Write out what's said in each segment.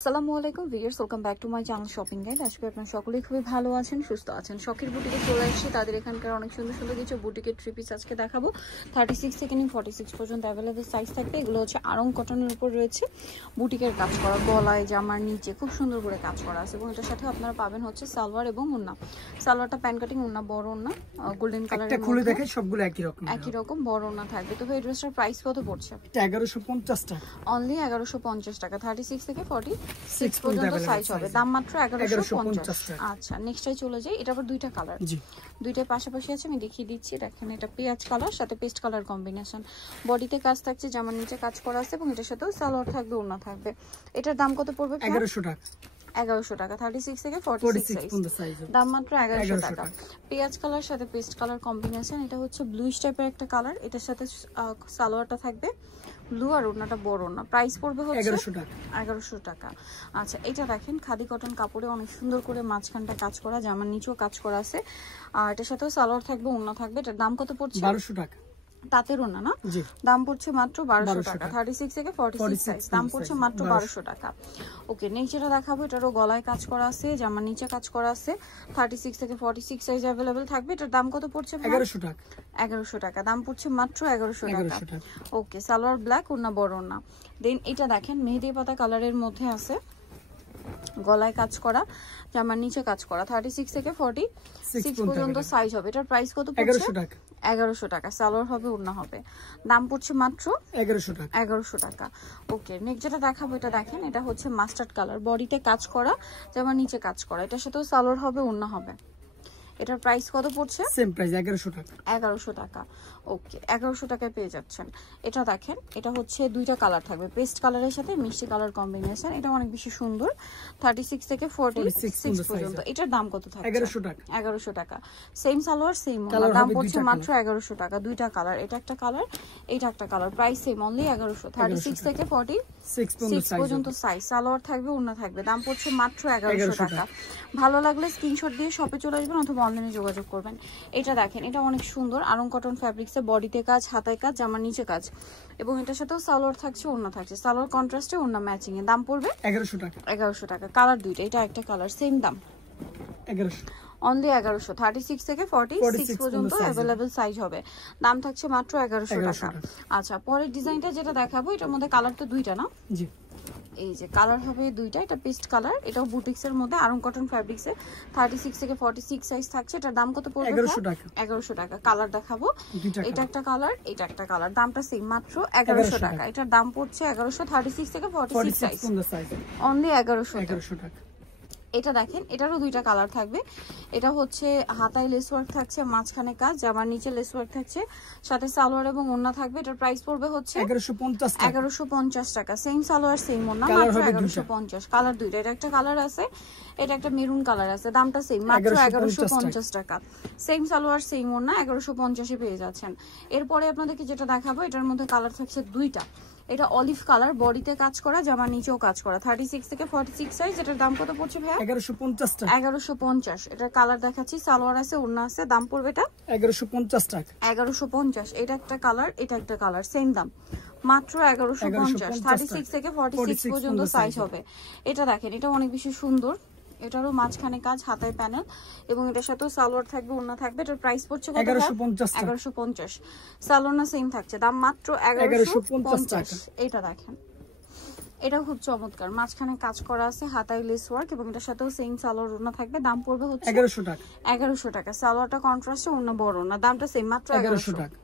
আসসালামু আলাইকুম viewers, welcome back to my channel shopping guide. আজকে আপনারা সকলেই খুবই ভালো আছেন, সুস্থ আছেন। শখের বুটিকে চলে এসেছি, তাদের এখানকার অনেক সুন্দর সুন্দর কিছু বুটিকের থ্রি পিস আজকে দেখাবো। 36 থেকে নিয়ে 46 পর্যন্ত অ্যাভেলেবেল সাইজ থাকবে। এগুলো হচ্ছে আড়ং কটনের উপর রয়েছে বুটিকের কাজ করা, গলায় জামার নিচে খুব সুন্দর করে কাজ করা আছে এবং এটার সাথে আপনারা পাবেন হচ্ছে সালোয়ার এবং ওড়না। সালোয়ারটা প্যান কাটিং, ওড়না বড় ওড়না, গোল্ডেন কালারের মধ্যে। খুলে দেখেন সবগুলো একই রকম বড় ওড়না থাকবে। তো এই ড্রেসটার প্রাইস কত পড়ছে? 1150 টাকা, অনলি 1150 টাকা। 36 থেকে 46 পর্যন্ত সাইজ হবে, দাম মাত্র 1150। আচ্ছা, নেক্সটটাই চলে যাই। এটা আবার দুইটা কালার, দুইটার পাশাপাশি আছে, আমি দেখিয়ে দিচ্ছি। দেখেন, এটা পেঁয়াজ কালার সাথে পেস্ট কালার কম্বিনেশন। বডিতে কাজ থাকছে, জামার নিচে কাজ করা আছে এবং এটার সাথেও সালোয়ার থাকবে, ওড়না থাকবে। এটার দাম কত পড়বে? 1100 টাকা। 1100 টাকা। 36 থেকে 46 সাইজ, দাম মাত্র 1100 টাকা। পেঁয়াজ কালার সাথে পেস্ট কালার কম্বিনেশন। এটা হচ্ছে ব্লুইশ টাইপের একটা কালার, এটার সাথে সালোয়ারটা থাকবে ব্লু আর ওড়নাটা বড় ওড়না। প্রাইস পড়বে হচ্ছে 1100 টাকা। আচ্ছা, এটা দেখেন খাদি কটন কাপড়ে অনেক সুন্দর করে মাঝখানটা কাজ করা, জামার নিচেও কাজ করা আছে আর এটার সাথেও সালোয়ার থাকবে, ওড়না থাকবে। এটার দাম কত পড়ছে? 1200 টাকা। তাঁতের ওড়না না, দাম পড়ছে মাত্র 1200 টাকা। 36 থেকে 46 সাইজ, দাম পড়ছে মাত্র 1200 টাকা। ওকে, নেক্সট যেটা দেখাবো, এটারও গলায় কাজ করা আছে, জামার নিচে কাজ করা আছে। 36 থেকে 46 সাইজ অ্যাভেলেবেল থাকবে। এটার দাম কত পড়ছে? 1100 টাকা। 1100 টাকা, দাম পড়ছে মাত্র 1100 টাকা। ওকে, সালোয়ার ব্ল্যাক, ওড়না বড় ওড়না। দেন এটা দেখেন মেহেদি পাতা কালারের মধ্যে আছে, গলায় কাজ করা, জামার নিচে কাজ করা। 36 থেকে 46 পর্যন্ত সাইজ হবে। এটার প্রাইস কত পড়ছে? 1100 টাকা। 1100 টাকা, সালোয়ার হবে, ওড়না হবে। দাম পড়ছে মাত্র 1100 টাকা। 1100 টাকা। ওকে, নেক্সট যেটা দেখাবো, এটা দেখেন, এটা হচ্ছে মাস্টার্ড কালার, বডিতে কাজ করা, জামার নিচে কাজ করা। এটার সাথেও সালোয়ার হবে, ওড়না হবে। এটার প্রাইস কত পড়ছে? সেম প্রাইস, 1100 টাকা। 1100 টাকা। ওকে, 1100 টাকায় পেয়ে যাচ্ছেন। এটা দেখেন, এটা হচ্ছে দুইটা কালার থাকবে, পেস্ট কালারের সাথে মিষ্টি কালার কম্বিনেশন। এটা অনেক বেশি সুন্দর। 36 থেকে 46 পর্যন্ত। এটার দাম কত থাকবে? 1100 টাকা। 1100 টাকা। সেম সালোয়ার সেম ওড়না, দাম পড়ছে মাত্র 1100 টাকা। দুইটা কালার, এটা একটা কালার, এটা একটা কালার। Price same, only 1100। 36 থেকে 46 পর্যন্ত সাইজ, সালোয়ার থাকবে, ওড়না থাকবে। দাম পড়ছে মাত্র 1100 টাকা। ভালো লাগলে স্ক্রিনশট দিয়ে শপে চলে আসবেন অথবা অনলাইনে যোগাযোগ করবেন। এটা দেখেন, এটা অনেক সুন্দর আড়ং কটন ফ্যাব্রিক্সে, বডিতে কাজ, হাতায় কাজ, জামার নিচে কাজ এবং এটার সাথেও সালোয়ার থাকছে, ওড়না থাকছে। সালোয়ার কন্ট্রাস্টে, ওড়না ম্যাচিং এ। দাম পড়বে 1100 টাকা। 1100 টাকা। কালার দুইটা, এটা একটা কালার, সেম দাম 1100, অনলি 1100। 36 থেকে 46 পর্যন্ত অ্যাভেলেবেল সাইজ হবে, দাম থাকছে মাত্র 1100 টাকা। আচ্ছা, পরের ডিজাইনটা যেটা দেখাবো, এটার মধ্যে কালার তো দুইটা না? জি, এই যে কালার হবে দুইটা। এটা পেস্ট কালার, এটাও বুটিক্স এর মধ্যে আড়ং কটন ফ্যাব্রিক্সে। 36 থেকে 46 সাইজ থাকছে। এটার দাম কত পড়বে? 1100 টাকা। 1100 টাকা। কালার দেখাবো, এটা একটা কালার, এটা একটা কালার, দামটা সেম, মাত্র 1100 টাকা। এটার দাম পড়ছে 1100। 36 থেকে 46 সাইজ, অনলি 1100 টাকা। এটা দেখেন, এটারও দুইটা কালার থাকবে। এটা হচ্ছে হাতায় লেস ওয়ার্ক থাকছে, মাঝখানে কাজ, জামার নিচে লেস ওয়ার্ক থাকছে, সাথে সালোয়ার এবং ওড়না থাকবে। এটার প্রাইস পড়বে হচ্ছে 1150 টাকা। সেম সালোয়ার সেম ওড়না, মাত্র 1150। কালার দুইটা, এটা একটা কালার আছে, এটা একটা মেরুন কালার আছে, দামটা সেম, মাত্র 1150 টাকা। সেম সালোয়ার সেম ওড়না, 1150 এ পেয়ে যাচ্ছেন। এরপরে আপনাদেরকে যেটা দেখাবো, এটার মধ্যে কালার থাকছে দুইটা। এটা অলিভ কালার, বডিতে কাজ করা, জামার নিচেও কাজ করা। 36 থেকে 46 সাইজ। এটার দাম কত পড়ছে ভাইয়া? 1150 টাকা। 1150। এটার কালার দেখাচ্ছি, সালোয়ার আছে, ওড়না আছে, দাম পড়বে এটা 1150 টাকা। 1150। এটা একটা কালার, এটা একটা কালার, সেম দাম, মাত্র 1150। 36 থেকে 46 পর্যন্ত সাইজ হবে। এটা দেখেন, এটা অনেক বেশি সুন্দর, এটারও মাঝখানে কাজ, হাতায় প্যানেল এবং এটার সাথেও সালোয়ার থাকবে, ওড়না থাকবে। এটার প্রাইস পড়ছে 1150। সালোয়ার না সেম থাকছে, দাম মাত্র 1150। এটা দেখেন, এটা খুব চমৎকার, মাঝখানে কাজ করা আছে, হাতায় লেস ওয়ার্ক এবং এটার সাথেও সেম সালোয়ার, ওড়না থাকবে। দাম পড়বে হচ্ছে 1100 টাকা। 1100 টাকা। সালোয়ারটা কন্ট্রাস্টে, ওড়না বড় ওড়না, দামটা সেম, মাত্র 1100 টাকা।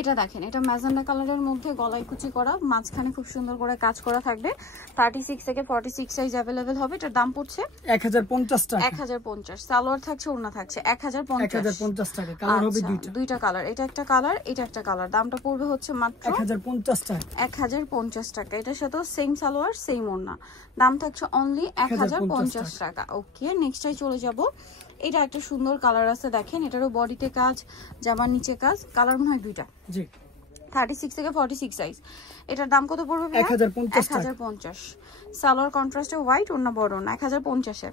এটা দেখেন, এটা ম্যাজেন্ডা কালারের মধ্যে গলায় কুচি করা, মাঝখানে খুব সুন্দর করে কাজ করা থাকবে। 36 থেকে 46 সাইজ অ্যাভেলেবেল হবে। এটার দাম পড়ছে 1050 টাকা। 1050। সালোয়ার থাকছে, ওড়না থাকছে, 1050 টাকা। কালার হবে দুইটা, দুইটা কালার, এটা একটা কালার, এটা একটা কালার। দামটা পড়বে হচ্ছে মাত্র 1050 টাকা। 1050 টাকা। এটার সাথেও সেম সালোয়ার সেম ওড়না, দাম থাকছে অনলি 1050 টাকা। ওকে, নেক্সটটাই চলে যাব। এটা একটা সুন্দর কালার আছে, দেখেন, এটারও বডিতে কাজ, জামার নিচে কাজ, কালার মনে হয় দুইটা। জি, 36 থেকে 46 সাইজ। এটার দাম কত পড়বে? 1050। সালোয়ার কন্ট্রাস্টে হোয়াইট, ওড়না বড় ওড়না, 1050 এ।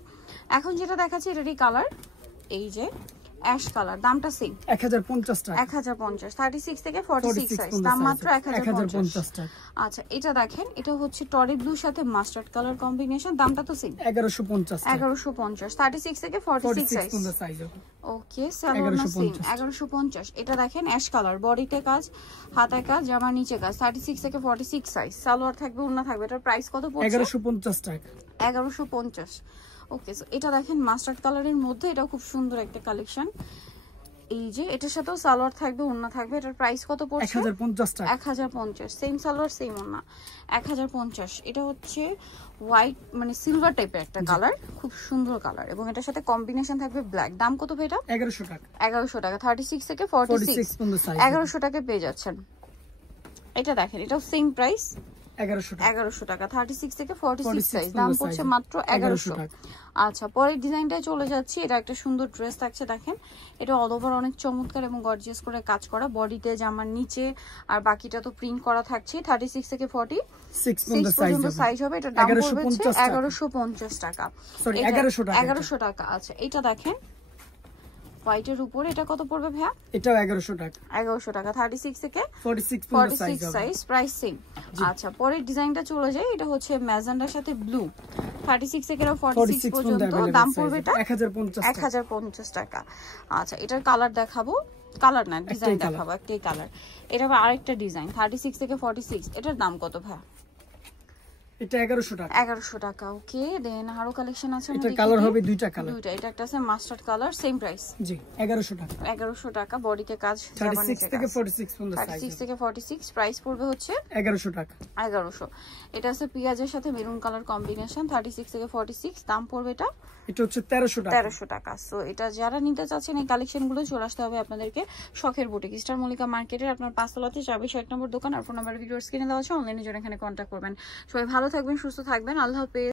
এখন যেটা দেখাচ্ছি, এটারই কালার, এই যে অ্যাশ কালার, দামটা সেম 1050 টাকা। 1050, 36 থেকে 46 সাইজ, দাম মাত্র 1050 টাকা। আচ্ছা এটা দেখেন, এটা হচ্ছে টরি ব্লুর সাথে মাস্টার্ড কালার কম্বিনেশন, দামটা তো সেম 1150 টাকা। 1150, 36 থেকে 46 সাইজ। ওকে, সালোয়ার না সেম 1150। এটা দেখেন অ্যাশ কালার, বডিতে কাজ, হাতায় কাজ, জামার নিচে কাজ, 36 থেকে 46 সাইজ। সালোয়ার থাকবে, ওড়না থাকবে। এটার প্রাইস কত পড়ছে? 1150 টাকা। 1150। ওকে, সো এটা দেখেন মাস্টার্ড কালারের মধ্যে, এটা খুব সুন্দর একটা কালেকশন। এই যে এটার সাথেও সালোয়ার থাকবে, ওড়না থাকবে। এটার প্রাইস কত পড়ছে? 1050 টাকা। 1050, সেম সালোয়ার সেম ওড়না, 1050। এটা হচ্ছে হোয়াইট মানে সিলভার টাইপের একটা কালার, খুব সুন্দর কালার, এবং এটার সাথে কম্বিনেশন থাকবে ব্ল্যাক। দাম কত ভাই এটা? 1100 টাকা। 1100 টাকা, 36 থেকে 46 1100 টাকায় পেয়ে যাচ্ছেন। এটা দেখেন, এটাও সেম প্রাইস 1100 টাকা, 36 থেকে 46 সাইজ, দাম পড়ছে মাত্র 1100 টাকা। আচ্ছা, পরের ডিজাইনটায় চলে যাচ্ছি। এটা একটা সুন্দর ড্রেস থাকছে, দেখেন এটা অল ওভার অনেক চমৎকার এবং গর্জিয়াস করে কাজ করা, বডিতে জামার নিচে আর বাকিটা তো প্রিন্ট করা থাকছে। 36 থেকে 46 পর্যন্ত সাইজ হবে। এটা দাম পড়বে 1150 টাকা, সরি 1100 টাকা। আচ্ছা এটা দেখেন হোয়াইটের উপরে, এটা কত পড়বে ভাইয়া? এটাও 1100 টাকা। 1100 টাকা, 36 থেকে 46 সাইজ, প্রাইস সেম। আচ্ছা, পরের ডিজাইনটা চলে যায়। এটা হচ্ছে ম্যাজেন্ডার সাথে ব্লু, 36 থেকে 46 পর্যন্ত, দাম পড়বে এটা 1050 টাকা। আচ্ছা, এটার কালার দেখাবো, কালার না ডিজাইন দেখাবো, একটাই কালার। এটা আরেকটা ডিজাইন, 36 থেকে 46। এটার দাম কত ভাইয়া? এটা 1100 টাকা। 1100 টাকা। ওকে, দেন আরো কালেকশন আছে। এটা কালার হবে দুইটা কালার, দুইটা। এটা একটা আছে মাস্টার্ড কালার, সেম প্রাইস জি 1100 টাকা। 1100 টাকা, বডিতে কাজ, 36 থেকে 46 পর্যন্ত সাইজ, 36 থেকে 46, প্রাইস পড়বে হচ্ছে 1100 টাকা। 1100। এটা আছে পেঁয়াজের সাথে মেরুন কালার কম্বিনেশন, 36 থেকে 46, দাম পড়বে এটা হচ্ছে 1300 টাকা। 1300 টাকা। সো এটা যারা নিতে চাচ্ছেন এই কালেকশনগুলো চলে আসতে হবে আপনাদেরকে শখের বুটিক, স্টার মল্লিকা মার্কেটের আপনার 5 তলাতে 26 নম্বর দোকান। আর ফোন নাম্বার ভিডিওর স্ক্রিনে দেওয়া আছে, অনলাইনে জন্য এখানে কন্ট্যাক্ট করবেন। সবাই ভালো থাকবেন, সুস্থ থাকবেন, আল্লাহ হাফেজ।